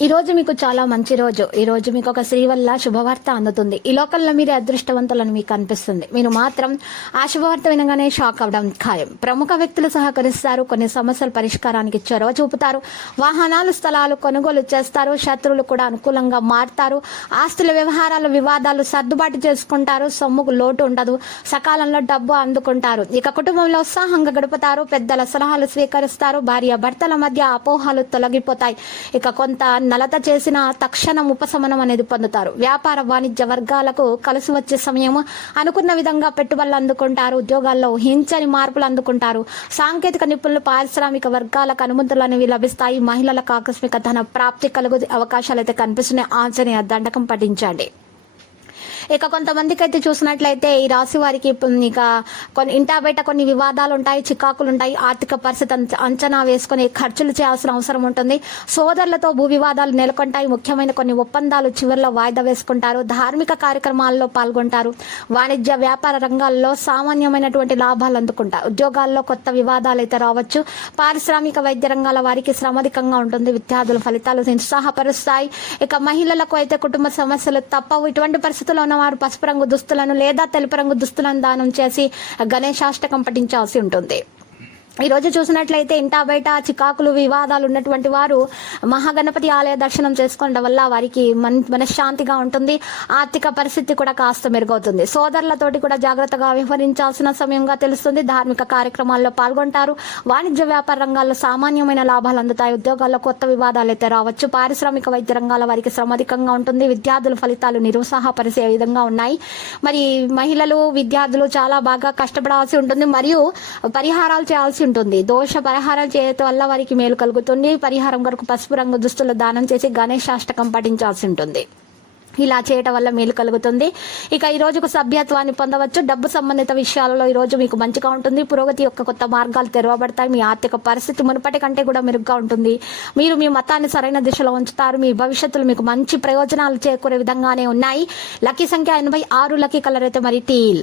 ఈ రోజు మీకు చాలా మంచి రోజు. ఈ రోజు మీకు ఒక స్త్రీ వల్ల శుభవార్త అందుతుంది. ఈ లోకల్లో మీరే అదృష్టవంతులను మీకు అనిపిస్తుంది. మీరు మాత్రం ఆ శుభవార్త వినగానే షాక్ అవడం ఖాయం. ప్రముఖ వ్యక్తులు సహకరిస్తారు. కొన్ని సమస్యల పరిష్కారానికి చొరవ చూపుతారు. వాహనాలు స్థలాలు కొనుగోలు చేస్తారు. శత్రువులు కూడా అనుకూలంగా మారుతారు. ఆస్తుల వ్యవహారాలు వివాదాలు సర్దుబాటు చేసుకుంటారు. సొమ్ముకు లోటు ఉండదు. సకాలంలో డబ్బు అందుకుంటారు. ఇక కుటుంబంలో ఉత్సాహంగా గడుపుతారు. పెద్దల సలహాలు స్వీకరిస్తారు. భార్య భర్తల మధ్య అపోహలు తొలగిపోతాయి. ఇక కొంత నలత చేసిన తక్షణం ఉపశమనం అనేది పొందుతారు. వ్యాపార వాణిజ్య వర్గాలకు కలిసి వచ్చే సమయం అనుకున్న విధంగా పెట్టుబడులు అందుకుంటారు. ఉద్యోగాల్లో హించని మార్పులు అందుకుంటారు. సాంకేతిక నిపుణులు పారిశ్రామిక వర్గాలకు అనుమతులు అనేవి లభిస్తాయి. మహిళలకు ఆకస్మిక ధన ప్రాప్తి కలుగు అవకాశాలు అయితే కనిపిస్తున్నాయి. ఆంజనేయ దండకం పఠించండి. ఇక కొంతమందికి అయితే చూసినట్లయితే ఈ రాశి వారికి ఇక కొన్ని ఇంటా బయట కొన్ని వివాదాలు ఉంటాయి చికాకులు ఉంటాయి ఆర్థిక పరిస్థితి అంచనా వేసుకుని ఖర్చులు చేయాల్సిన అవసరం ఉంటుంది. సోదరులతో భూ వివాదాలు నెలకొంటాయి. ముఖ్యమైన కొన్ని ఒప్పందాలు చివరిలో వాయిదా వేసుకుంటారు. ధార్మిక కార్యక్రమాల్లో పాల్గొంటారు. వాణిజ్య వ్యాపార రంగాల్లో సామాన్యమైనటువంటి లాభాలు అందుకుంటారు ఉద్యోగాల్లో కొత్త వివాదాలు అయితే రావచ్చు. పారిశ్రామిక వైద్య రంగాల వారికి శ్రమధికంగా ఉంటుంది. విద్యార్థుల ఫలితాలు నిరుత్సాహపరుస్తాయి ఇక మహిళలకు అయితే కుటుంబ సమస్యలు తప్పవు. ఇటువంటి పరిస్థితుల్లో వారు పసుపు రంగు దుస్తులను లేదా తెలుపు రంగు దుస్తులను దానం చేసి గణేశాష్టకం పఠించాల్సి ఉంటుంది. ఈ రోజు చూసినట్లయితే ఇంటా బయట చికాకులు వివాదాలు ఉన్నటువంటి వారు మహాగణపతి ఆలయ దర్శనం చేసుకోవడం వల్ల వారికి మన్ మనశ్శాంతిగా ఉంటుంది. ఆర్థిక పరిస్థితి కూడా కాస్త మెరుగవుతుంది. సోదరులతోటి కూడా జాగ్రత్తగా వ్యవహరించాల్సిన సమయంగా తెలుస్తుంది. ధార్మిక కార్యక్రమాల్లో పాల్గొంటారు. వాణిజ్య వ్యాపార రంగాల్లో సామాన్యమైన లాభాలు అందుతాయి. ఉద్యోగాల్లో కొత్త వివాదాలు అయితే రావచ్చు. పారిశ్రామిక వైద్య రంగాల వారికి శ్రమధికంగా ఉంటుంది. విద్యార్థుల ఫలితాలు నిరుత్సాహపరిచే విధంగా ఉన్నాయి. మరి మహిళలు విద్యార్థులు చాలా బాగా కష్టపడాల్సి ఉంటుంది. మరియు పరిహారాలు చేయాల్సి ఉంటుంది దోష పరిహారం చేయటం వల్ల వారికి మేలు కలుగుతుంది. పరిహారం కొరకు పసుపు రంగు దుస్తులు దానం చేసి గణేష్ అష్టకం పఠించాల్సి ఉంటుంది. ఇలా చేయటం వల్ల మేలు కలుగుతుంది. ఇక ఈ రోజుకు సభ్యత్వాన్ని పొందవచ్చు. డబ్బు సంబంధిత విషయాలలో ఈ రోజు మీకు మంచిగా ఉంటుంది. పురోగతి యొక్క కొత్త మార్గాలు తెరవబడతాయి. మీ ఆర్థిక పరిస్థితి మునుపటి కంటే కూడా మెరుగ్గా ఉంటుంది. మీరు మీ మతాన్ని సరైన దిశలో ఉంచుతారు. మీ భవిష్యత్తులో మీకు మంచి ప్రయోజనాలు చేకూరే విధంగానే ఉన్నాయి. లక్కీ సంఖ్య ఎనభై ఆరు లక్కీ కలర్ అయితే మరి టీల్.